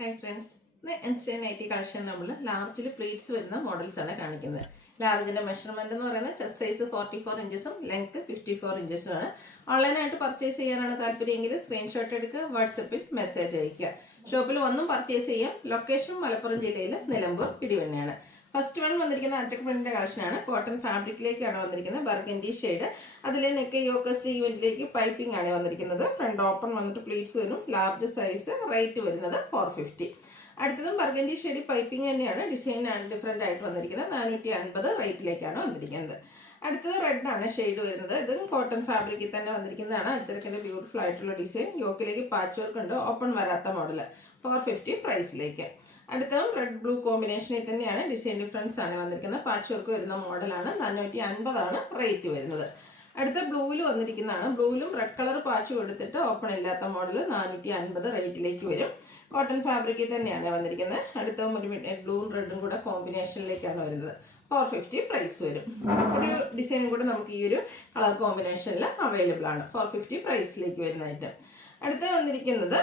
Hi friends, ഇന്ന് എൻസ്റ്റൈൻ nightie collection നമ്മൾ ലാർജിൽ pleats വരുന്ന മോഡൽസാണ് കാണിക്കുന്നത്. ലാർജിൻ്റെ മെഷർമെൻറ്റ് എന്ന് പറയുന്നത് ചെസ്റ്റ് സൈസ് 44 ഇഞ്ചസും ലെങ്ത്ത് 54 ഇഞ്ചസുമാണ്. ഓൺലൈനായിട്ട് പർച്ചേസ് ചെയ്യാനാണ് താല്പര്യമെങ്കിൽ സ്ക്രീൻഷോട്ട് എടുക്കുക, വാട്സപ്പിൽ മെസ്സേജ് അയയ്ക്കുക. ഷോപ്പിൽ വന്നും പർച്ചേസ് ചെയ്യാം. ലൊക്കേഷൻ മലപ്പുറം ജില്ലയിൽ നിലമ്പൂർ ഇടിവണ്ണയാണ്. ഫസ്റ്റ് വൺ വന്നിരിക്കുന്ന അജക് പ്രിന്റിന്റെ കളക്ഷനാണ്. കോട്ടൺ ഫാബ്രിക്കിലേക്കാണ് വന്നിരിക്കുന്നത്. Burgundy shade. അതിൽ നെക്ക് യോക്ക് സ്ലീവിലേക്ക് പൈപ്പിംഗ് ആണ് വന്നിരിക്കുന്നത്. ഫ്രണ്ട് ഓപ്പൺ വന്നിട്ട് പ്ലീറ്റ്സ് വരും. Large size. റേറ്റ് വരുന്നത് 450. അടുത്തതും ബർഗൻഡി ഷെയ്ഡ് പൈപ്പിംഗ് തന്നെയാണ്. ഡിസൈൻ ഡിഫറെൻ്റ് ആയിട്ട് വന്നിരിക്കുന്നത്. 450 റേറ്റിലേക്കാണ് വന്നിരിക്കുന്നത്. അടുത്തത് റെഡ് ആണ് ഷെയ്ഡ് വരുന്നത്. ഇതും കോട്ടൺ ഫാബ്രിക്കിൽ തന്നെ വന്നിരിക്കുന്നതാണ്. അജക്കിന്റെ ബ്യൂട്ടിഫുൾ ആയിട്ടുള്ള ഡിസൈൻ. യോക്കിലേക്ക് പാച്ച് വർക്ക് ഉണ്ട്. ഓപ്പൺ വരാത്ത മോഡൽ. 450 പ്രൈസിലേക്ക്. അടുത്തതും റെഡ് ബ്ലൂ കോമ്പിനേഷനിൽ തന്നെയാണ്. ഡിസൈൻ ഡിഫറൻസ് ആണ് വന്നിരിക്കുന്നത്. പാച്ച് വർക്ക് വരുന്ന മോഡലാണ്. 450 റേറ്റ് വരുന്നത്. അടുത്ത ബ്ലൂവിൽ വന്നിരിക്കുന്നതാണ്. ബ്ലൂവിലും റെഡ് കളർ പാച്ച് കൊടുത്തിട്ട് ഓപ്പൺ ഇല്ലാത്ത മോഡൽ 450 റേറ്റിലേക്ക് വരും. കോട്ടൺ ഫാബ്രിക്കിൽ തന്നെയാണ് വന്നിരിക്കുന്നത്. അടുത്തതും ഒരു ബ്ലൂവും റെഡും കൂടെ കോമ്പിനേഷനിലേക്കാണ് വരുന്നത്. 450 പ്രൈസ് വരും. ഒരു ഡിസൈൻ കൂടെ നമുക്ക് ഈ ഒരു കളർ കോമ്പിനേഷനിൽ അവൈലബിൾ ആണ്. 450 പ്രൈസിലേക്ക് വരുന്ന ഐറ്റം. അടുത്ത വന്നിരിക്കുന്നത്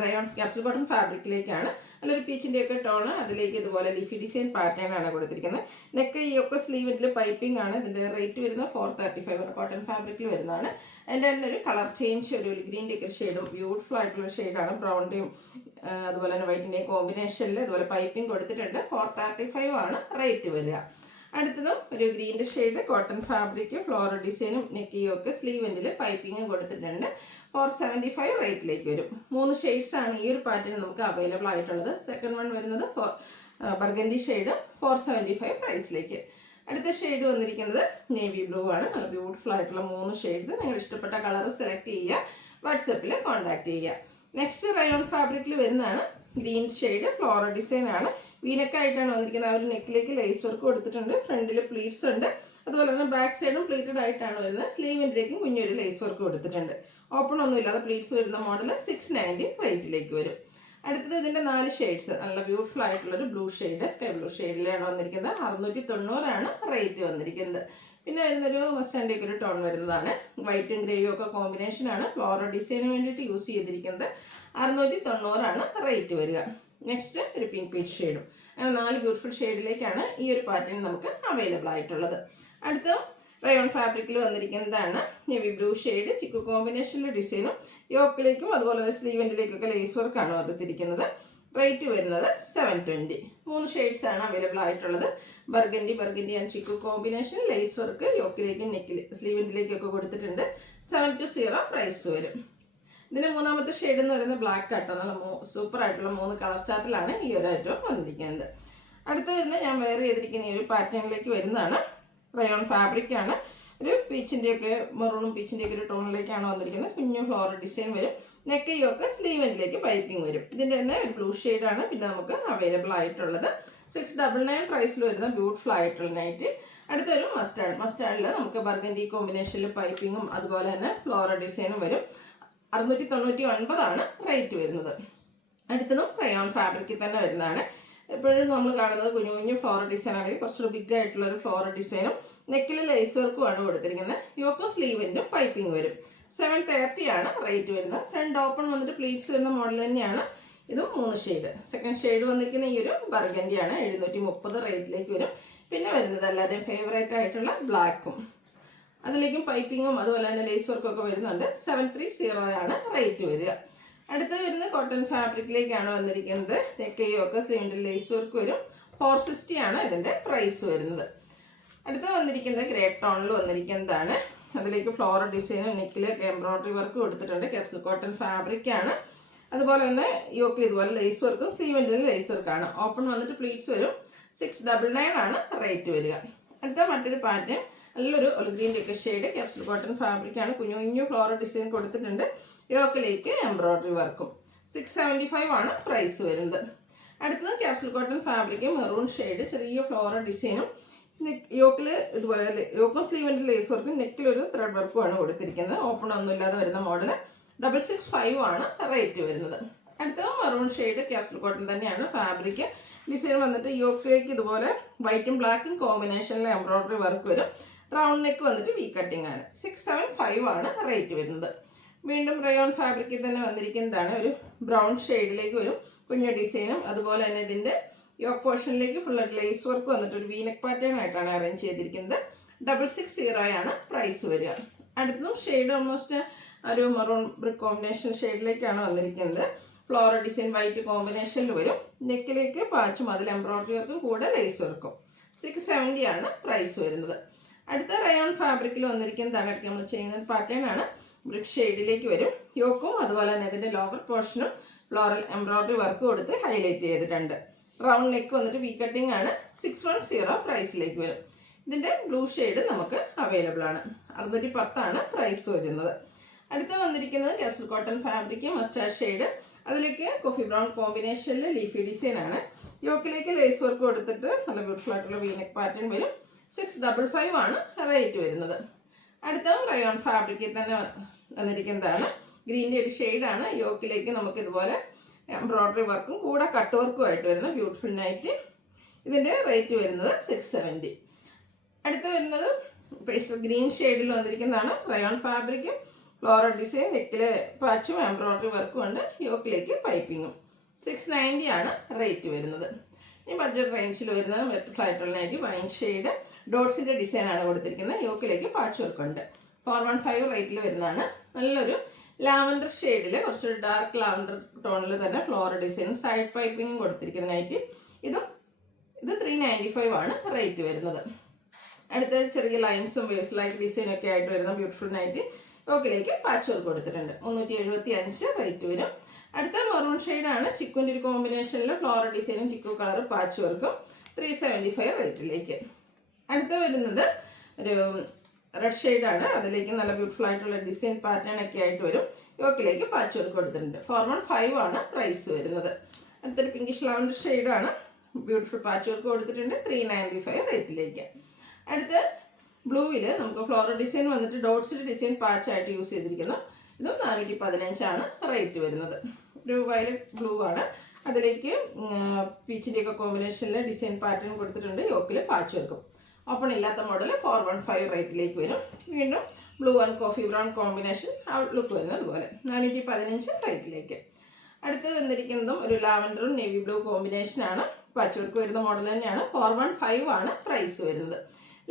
റയോൺ ക്യാപ്സൂൾ കോട്ടൺ ഫാബ്രിക്കിലേക്കാണ്. നല്ലൊരു പീച്ചിൻ്റെയൊക്കെ ടോണ്. അതിലേക്ക് ഇതുപോലെ ലീഫി ഡിസൈൻ പാറ്റേൺ ആണ് കൊടുത്തിരിക്കുന്നത്. നെക്ക് ഈ ഒക്കെ സ്ലീവിൽ പൈപ്പിംഗ് ആണ്. ഇതിൻ്റെ റേറ്റ് വരുന്നത് 435. കോട്ടൺ ഫാബ്രിക്കിൽ വരുന്നതാണ്. അതിൻ്റെ തന്നെ ഒരു കളർ ചേഞ്ച്, ഒരു ഗ്രീൻ്റെ ഒക്കെ ഷെയ്ഡും ബ്യൂട്ടിഫുൾ ആയിട്ടുള്ള ഷെയ്ഡാണ്. ബ്രൗണിൻ്റെയും അതുപോലെ തന്നെ വൈറ്റിൻ്റെയും കോമ്പിനേഷനിൽ ഇതുപോലെ പൈപ്പിംഗ് കൊടുത്തിട്ടുണ്ട്. 435 ആണ് റേറ്റ് വരിക. അടുത്തതും ഒരു ഗ്രീൻ്റെ ഷെയ്ഡ്, കോട്ടൺ ഫാബ്രിക്, ഫ്ലോറൽ ഡിസൈനും നെക്കിയൊക്കെ സ്ലീവെൻറ്റിൽ പൈപ്പിങ്ങും കൊടുത്തിട്ടുണ്ട്. 475 റേറ്റിലേക്ക് വരും. 3 ഷെയ്ഡ്സ് ആണ് ഈ ഒരു പാറ്റേൺ നമുക്ക് അവൈലബിൾ ആയിട്ടുള്ളത്. സെക്കൻഡ് വൺ വരുന്നത് ബർഗൻഡി ഷെയ്ഡ് 475 പ്രൈസിലേക്ക്. അടുത്ത ഷെയ്ഡ് വന്നിരിക്കുന്നത് നേവി ബ്ലൂ ആണ്. നല്ല ബ്യൂട്ടിഫുൾ ആയിട്ടുള്ള 3 ഷെയ്ഡ്സ്. നിങ്ങൾ ഇഷ്ടപ്പെട്ട കളർ സെലക്ട് ചെയ്യുക, വാട്സപ്പിൽ കോൺടാക്ട് ചെയ്യുക. നെക്സ്റ്റ് റയോൺ ഫാബ്രിക്കിൽ വരുന്നതാണ്. ഗ്രീൻ ഷെയ്ഡ് ഫ്ലോറൽ ഡിസൈൻ ആണ്. വീനക്കായിട്ടാണ് വന്നിരിക്കുന്നത്. ആ ഒരു നെക്കിലേക്ക് ലേസ് വർക്ക് കൊടുത്തിട്ടുണ്ട്. ഫ്രണ്ടിൽ പ്ലീറ്റ്സ് ഉണ്ട്. അതുപോലെ തന്നെ ബാക്ക് സൈഡും പ്ലീറ്റഡ് ആയിട്ടാണ് വരുന്നത്. സ്ലീവിൻ്റെലേക്കും കുഞ്ഞൊരു ലേസ് വർക്ക് കൊടുത്തിട്ടുണ്ട്. ഓപ്പൺ ഒന്നും ഇല്ലാതെ പ്ലീറ്റ്സ് വരുന്ന മോഡൽ 690 റേറ്റിലേക്ക് വരും. അടുത്തത് ഇതിൻ്റെ 4 ഷെയ്ഡ്സ്. നല്ല ബ്യൂട്ടിഫുൾ ആയിട്ടുള്ളൊരു ബ്ലൂ ഷെയ്ഡ്, സ്കൈ ബ്ലൂ ഷെയ്ഡിലാണ് വന്നിരിക്കുന്നത്. 690 റേറ്റ് വന്നിരിക്കുന്നത്. പിന്നെ വരുന്നൊരു മസ്റ്റാൻഡേക്ക് ഒരു ടോൺ വരുന്നതാണ്. വൈറ്റും ഗ്രേയും ഒക്കെ കോമ്പിനേഷനാണ്. ഫ്ലോറൽ ഡിസൈന് വേണ്ടിയിട്ട് യൂസ് ചെയ്തിരിക്കുന്നത്. 690 റേറ്റ് വരിക. നെക്സ്റ്റ് ഒരു പിങ്ക് പീച്ച് ഷെയ്ഡും. അങ്ങനെ 4 ബ്യൂട്ടിഫുൾ ഷെയ്ഡിലേക്കാണ് ഈ ഒരു പാറ്റേൺ നമുക്ക് അവൈലബിൾ ആയിട്ടുള്ളത്. അടുത്ത റയോൺ ഫാബ്രിക്കിൽ വന്നിരിക്കുന്നതാണ് നേവി ബ്ലൂ ഷെയ്ഡ്. ചിക്കു കോമ്പിനേഷനിലെ ഡിസൈനും യോക്കിലേക്കും അതുപോലെ തന്നെ സ്ലീവെൻറ്റിലേക്കൊക്കെ ലേസ് വർക്കാണ് വന്നിരിക്കുന്നത്. റേറ്റ് വരുന്നത് 720. 3 ഷെയ്ഡ്സ് ആണ് അവൈലബിൾ ആയിട്ടുള്ളത്. Burgundy and chikoo combination, lace work യോക്കിലേക്കും നെക്കിൽ സ്ലീവെൻറ്റിലേക്കൊക്കെ കൊടുത്തിട്ടുണ്ട്. 720 പ്രൈസ് വരും. ഇതിൻ്റെ 3ാമത്തെ ഷെയ്ഡ് എന്ന് പറയുന്നത് ബ്ലാക്ക് ആട്ടോ. നല്ല സൂപ്പർ ആയിട്ടുള്ള 3 കളർ ചാർട്ടിലാണ് ഈ ഒരു ഐറ്റം വന്നിരിക്കുന്നത്. അടുത്ത വരുന്നത് ഞാൻ വെയർ ചെയ്തിരിക്കുന്ന ഈ ഒരു പാറ്റേണിലേക്ക് വരുന്നതാണ്. റയോൺ ഫാബ്രിക്കാണ്. ഒരു പീച്ചിൻ്റെയൊക്കെ മെറൂണും പീച്ചിൻ്റെയൊക്കെ ഒരു ടോണിലേക്കാണ് വന്നിരിക്കുന്നത്. കുഞ്ഞു ഫ്ലോറൽ ഡിസൈൻ വരും. നെക്കയൊക്കെ സ്ലീവെൻറ്റിലേക്ക് പൈപ്പിംഗ് വരും. ഇതിൻ്റെ തന്നെ ഒരു ബ്ലൂ ഷെയ്ഡാണ് പിന്നെ നമുക്ക് അവൈലബിൾ ആയിട്ടുള്ളത്. 699 പ്രൈസിൽ വരുന്ന ബ്യൂട്ടിഫുൾ ആയിട്ടുള്ള നൈറ്റ്. അടുത്തൊരു മസ്റ്റാർഡിൽ നമുക്ക് ബർഗൻഡി കോമ്പിനേഷനിൽ പൈപ്പിങ്ങും അതുപോലെ തന്നെ ഫ്ലോറൽ ഡിസൈനും വരും. 699 റേറ്റ് വരുന്നത്. അടുത്തതും റയോൺ ഫാബ്രിക്കിൽ തന്നെ വരുന്നതാണ്. എപ്പോഴും നമ്മൾ കാണുന്നത് കുഞ്ഞു കുഞ്ഞു ഫ്ലോറൽ ഡിസൈൻ ആണെങ്കിൽ കുറച്ചൊരു ബിഗ് ആയിട്ടുള്ളൊരു ഫ്ലോറൽ ഡിസൈനും നെക്കിൽ ലേസ് വർക്കുമാണ് കൊടുത്തിരിക്കുന്നത്. യോക്കോ സ്ലീവിൻ്റെ പൈപ്പിംഗ് വരും. 730 റേറ്റ് വരുന്നത്. ഫ്രണ്ട് ഓപ്പൺ വന്നിട്ട് പ്ലീറ്റ്സ് വരുന്ന മോഡൽ തന്നെയാണ്. ഇതും 3 ഷെയ്ഡ്. സെക്കൻഡ് ഷെയ്ഡ് വന്നിരിക്കുന്ന ഈ ഒരു ബർഗൻഡിയാണ്. 730 റേറ്റിലേക്ക് വരും. പിന്നെ വരുന്നത് എല്ലാവരുടെയും ഫേവറേറ്റ് ആയിട്ടുള്ള ബ്ലാക്കും, അതിലേക്കും പൈപ്പിങ്ങും അതുപോലെ തന്നെ ലേസ് വർക്കും ഒക്കെ വരുന്നുണ്ട്. 730 റേറ്റ് വരിക. അടുത്ത് വരുന്ന കോട്ടൺ ഫാബ്രിക്കിലേക്കാണ് വന്നിരിക്കുന്നത്. നെക്കയൊക്കെ സ്ലീവിൻ്റെ ലേസ് വർക്ക് വരും. 460 ഇതിൻ്റെ പ്രൈസ് വരുന്നത്. അടുത്ത് വന്നിരിക്കുന്നത് ഗ്രേ ടോണിൽ വന്നിരിക്കുന്നതാണ്. അതിലേക്ക് ഫ്ലോറൽ ഡിസൈനും നെക്കിലേക്ക് എംബ്രോയിഡറി വർക്ക് കൊടുത്തിട്ടുണ്ട്. ക്യാപ്സൂൾ കോട്ടൺ ഫാബ്രിക്കാണ്. അതുപോലെ തന്നെ യോക്കിൽ ഇതുപോലെ ലേസ് വർക്കും സ്ലീവിൻ്റെ ലേസ് വർക്കാണ്. ഓപ്പൺ വന്നിട്ട് പ്ലീറ്റ്സ് വരും. 699 റേറ്റ് വരിക. അടുത്ത മറ്റൊരു പാറ്റേൺ നല്ലൊരു ഒലിഗ്രീൻ്റെ ഒക്കെ ഷെയ്ഡ്. Capsule cotton ഫാബ്രിക്കാണ്. കുഞ്ഞു കുഞ്ഞു ഫ്ലോറൽ ഡിസൈൻ കൊടുത്തിട്ടുണ്ട്. യോക്കിലേക്ക് എംബ്രോയിഡറി വർക്കും. 675 പ്രൈസ് വരുന്നത്. അടുത്തത് capsule cotton fabric, maroon shade, ചെറിയ ഫ്ലോറൽ ഡിസൈനും യോക്കിൽ ഇതുപോലെ യോക്കോ സ്ലീവിൻ്റെ ലേസ് വർക്കും നെക്കിലൊരു ത്രെഡ് വർക്കുമാണ് കൊടുത്തിരിക്കുന്നത്. ഓപ്പൺ ഒന്നും ഇല്ലാതെ വരുന്ന മോഡൽ. 665 റേറ്റ് വരുന്നത്. അടുത്തത് മെറൂൺ ഷെയ്ഡ് ക്യാപ്സൂൾ കോട്ടൺ തന്നെയാണ്. ഫാബ്രിക് ഡിസൈൻ വന്നിട്ട് യോക്കിലേക്ക് ഇതുപോലെ വൈറ്റും ബ്ലാക്കും കോമ്പിനേഷനിൽ എംബ്രോയിഡറി വർക്ക് വരും. റൗണ്ട് നെക്ക് വന്നിട്ട് വി കട്ടിംഗ് ആണ്. 675 റേറ്റ് വരുന്നത്. വീണ്ടും റയോൺ ഫാബ്രിക്കിൽ തന്നെ വന്നിരിക്കുന്നതാണ്. ഒരു ബ്രൗൺ ഷെയ്ഡിലേക്ക് വരും, കുഞ്ഞു ഡിസൈനും. അതുപോലെ തന്നെ ഇതിൻ്റെ യോക്ക് പോർഷനിലേക്ക് ഫുൾ ലേസ് വർക്ക് വന്നിട്ട് ഒരു വീനക്ക് പാറ്റേൺ ആയിട്ടാണ് അറേഞ്ച് ചെയ്തിരിക്കുന്നത്. 660 ആണ് പ്രൈസ് വരിക. അടുത്തതും ഷെയ്ഡ് ഓൾമോസ്റ്റ് ഒരു മെറൂൺ ബ്രിക്ക് കോമ്പിനേഷൻ ഷെയ്ഡിലേക്കാണ് വന്നിരിക്കുന്നത്. ഫ്ലോറൽ ഡിസൈൻ വൈറ്റ് കോമ്പിനേഷനിൽ വരും. നെക്കിലേക്ക് പാച്ചും അതിൽ എംബ്രോയിഡറി വർക്കും കൂടെ ലേസ് വർക്കും. 670 ആണ് പ്രൈസ് വരുന്നത്. അടുത്ത റയോൺ ഫാബ്രിക്കിൽ വന്നിരിക്കുന്നതാണ്. അടുത്ത് നമ്മൾ ചെയ്യുന്ന പാറ്റേൺ ആണ്. ബ്രിക്ക് ഷെയ്ഡിലേക്ക് വരും. യോക്കും അതുപോലെ തന്നെ ഇതിൻ്റെ ലോവർ പോർഷനും ഫ്ലോറൽ എംബ്രോയിഡറി വർക്ക് കൊടുത്ത് ഹൈലൈറ്റ് ചെയ്തിട്ടുണ്ട്. റൗണ്ട് നെക്ക് വന്നിട്ട് വി കട്ടിംഗ് ആണ്. 610 പ്രൈസിലേക്ക് വരും. ഇതിൻ്റെ ബ്ലൂ ഷെയ്ഡ് നമുക്ക് അവൈലബിൾ ആണ്. 610 ആണ് പ്രൈസ് വരുന്നത്. അടുത്ത വന്നിരിക്കുന്നത് capsule cotton fabric mustard shade. അതിലേക്ക് കോഫി ബ്രൗൺ കോമ്പിനേഷനിൽ ലീഫി ഡിസൈൻ ആണ്. യോക്കിലേക്ക് ലേസ് വർക്ക് കൊടുത്തിട്ട് നല്ല ബ്യൂട്ടിഫുൾ ആയിട്ടുള്ള വീനെക്ക് പാറ്റേൺ വരും. 655 ആണ് റേറ്റ് വരുന്നത്. അടുത്ത റയോൺ ഫാബ്രിക്കിൽ തന്നെ വന്നിരിക്കുന്നതാണ്. ഗ്രീൻ്റെ ഒരു ഷെയ്ഡാണ്. യോക്കിലേക്ക് നമുക്ക് ഇതുപോലെ എംബ്രോയിഡറി വർക്കും കൂടെ കട്ട് വർക്കും ആയിട്ട് വരുന്ന ബ്യൂട്ടിഫുൾ നൈറ്റ്. ഇതിൻ്റെ റേറ്റ് വരുന്നത് 670. അടുത്ത് വരുന്നത് പേസ്റ്റൽ ഗ്രീൻ ഷെയ്ഡിൽ വന്നിരിക്കുന്നതാണ്. റയോൺ ഫാബ്രിക്കും ഫ്ലോറൽ ഡിസൈൻ നെക്കിലെ പാച്ചും എംബ്രോയിഡറി വർക്കും ഉണ്ട്. യോക്കിലേക്ക് പൈപ്പിങ്ങും. 690 ആണ് റേറ്റ് വരുന്നത്. ഈ ബഡ്ജറ്റ് റേഞ്ചിൽ വരുന്നത് ബ്യൂട്ടിഫുൾ ആയിട്ടുള്ള നൈറ്റ് വൈൻ ഷെയ്ഡ് ഡോട്ട്സിൻ്റെ ഡിസൈനാണ് കൊടുത്തിരിക്കുന്നത്. യോക്കിലേക്ക് പാച്ച് വർക്ക് ഉണ്ട്. 415 റേറ്റിൽ വരുന്നതാണ്. നല്ലൊരു ലാവൻഡർ ഷെയ്ഡിൽ കുറച്ചൊരു ഡാർക്ക് ലാവൻഡർ ടോണിൽ തന്നെ ഫ്ലോറൽ ഡിസൈനും സൈഡ് പൈപ്പിങ്ങും കൊടുത്തിരിക്കുന്ന നൈറ്റ്. ഇത് 395 ആണ് റേറ്റ് വരുന്നത്. അടുത്ത ചെറിയ ലൈൻസും വേവ്സ് ലൈറ്റ് ഡിസൈനൊക്കെ ആയിട്ട് വരുന്ന ബ്യൂട്ടിഫുൾ നൈറ്റ് യോക്കിലേക്ക് പാച്ച് വർക്ക് കൊടുത്തിട്ടുണ്ട്. 375 റേറ്റ് വരും. അടുത്ത മെറൂൺ ഷെയ്ഡാണ്. ചിക്കുൻ്റെ ഒരു കോമ്പിനേഷനിൽ ഫ്ലോറൽ ഡിസൈനും ചിക്കു കളർ പാച്ച് വർക്കും. 375 റേറ്റിലേക്ക്. അടുത്ത വരുന്നത് ഒരു റെഡ് ഷെയ്ഡാണ്. അതിലേക്ക് നല്ല ബ്യൂട്ടിഫുൾ ആയിട്ടുള്ള ഡിസൈൻ പാറ്റേൺ ഒക്കെ ആയിട്ട് വരും. യോക്കിലേക്ക് പാച്ച് വർക്ക് കൊടുത്തിട്ടുണ്ട്. 415 ആണ് പ്രൈസ് വരുന്നത്. അടുത്തൊരു പിങ്കിഷ് ലാവൻഡർ ഷെയ്ഡാണ്. ബ്യൂട്ടിഫുൾ പാച്ച് വർക്ക് കൊടുത്തിട്ടുണ്ട്. 395 റേറ്റിലേക്ക്. അടുത്ത് ബ്ലൂവിൽ നമുക്ക് ഫ്ലോറൽ ഡിസൈൻ വന്നിട്ട് ഡോട്ട്സിൻ്റെ ഡിസൈൻ പാച്ചായിട്ട് യൂസ് ചെയ്തിരിക്കുന്നു. ഇതും 415 ആണ് റേറ്റ് വരുന്നത്. ഒരു വയലറ്റ് ബ്ലൂ ആണ്. അതിലേക്ക് പീച്ചിൻ്റെയൊക്കെ കോമ്പിനേഷനിൽ ഡിസൈൻ പാറ്റേൺ കൊടുത്തിട്ടുണ്ട്. യോക്കിൽ പാച്ച് വർക്കും. ഓപ്പൺ ഇല്ലാത്ത മോഡൽ 415 റേറ്റിലേക്ക് വരും. വീണ്ടും blue and coffee brown combination look വരുന്നത് അതുപോലെ 415 റേറ്റിലേക്ക്. അടുത്ത് വന്നിരിക്കുന്നതും ഒരു ലാവൻഡറും നേവി ബ്ലൂ കോമ്പിനേഷനാണ്. പാച്ച് വർക്ക് വരുന്ന മോഡൽ തന്നെയാണ്. 415 ആണ് പ്രൈസ് വരുന്നത്.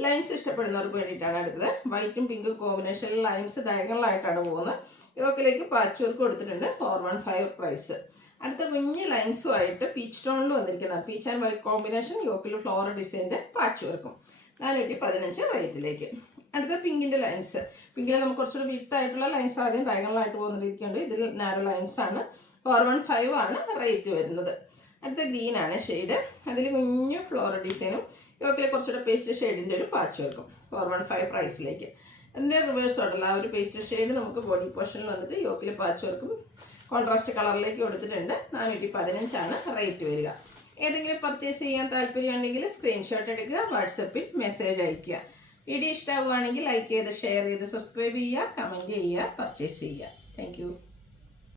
ലൈൻസ് ഇഷ്ടപ്പെടുന്നവർക്ക് വേണ്ടിയിട്ടാണ് അടുത്തത്. വൈറ്റും പിങ്കും കോമ്പിനേഷനിൽ ലൈൻസ് ഡയഗണലായിട്ടാണ് പോകുന്നത്. യോക്കിലേക്ക് പാച്ച് വർക്ക് കൊടുത്തിട്ടുണ്ട്. 415 പ്രൈസ്. അടുത്ത കുഞ്ഞ് ലൈൻസുമായിട്ട് പീച്ച് ടോണിൽ വന്നിരിക്കുന്നതാണ്. Peach and white combination. യോക്കിൽ ഫ്ലോറൽ ഡിസൈൻ്റെ പാച്ച് വർക്കും. 415 റേറ്റിലേക്ക്. അടുത്ത പിങ്കിൻ്റെ ലൈൻസ്. പിങ്കിൽ നമുക്ക് കുറച്ചൊരു വിത്തായിട്ടുള്ള ലൈൻസ് ആദ്യം ഡയഗണലായിട്ട് പോകുന്ന രീതിക്കുണ്ട്. ഇതിൽ നാരോ ലൈൻസാണ്. 415 ആണ് റേറ്റ് വരുന്നത്. അടുത്ത ഗ്രീനാണ് ഷെയ്ഡ്. അതിൽ കുഞ്ഞു ഫ്ലോറൽ ഡിസൈനും യോക്കിൽ കുറച്ചുകൂടെ പേസ്റ്റ് ഷെയ്ഡിൻ്റെ ഒരു പാച്ച് വർക്കും. 415 പ്രൈസിലേക്ക്. അതിൻ്റെ റിവേഴ്സ് ആയിട്ടുള്ള ആ ഒരു പേസ്റ്റ് ഷെയ്ഡ് നമുക്ക് ബോഡി പോർഷനിൽ വന്നിട്ട് യോക്കിൽ പാച്ച് വർക്കും കോൺട്രാസ്റ്റ് കളറിലേക്ക് കൊടുത്തിട്ടുണ്ട്. 415 ആണ് റേറ്റ് വരിക. ഏതെങ്കിലും പർച്ചേസ് ചെയ്യാൻ താല്പര്യമുണ്ടെങ്കിൽ സ്ക്രീൻഷോട്ട് എടുക്കുക, വാട്സപ്പിൽ മെസ്സേജ് അയയ്ക്കുക. വീഡിയോ ഇഷ്ടമാവുകയാണെങ്കിൽ ലൈക്ക് ചെയ്ത് ഷെയർ ചെയ്ത് സബ്സ്ക്രൈബ് ചെയ്യുക, കമൻറ്റ് ചെയ്യുക, പർച്ചേസ് ചെയ്യുക. താങ്ക്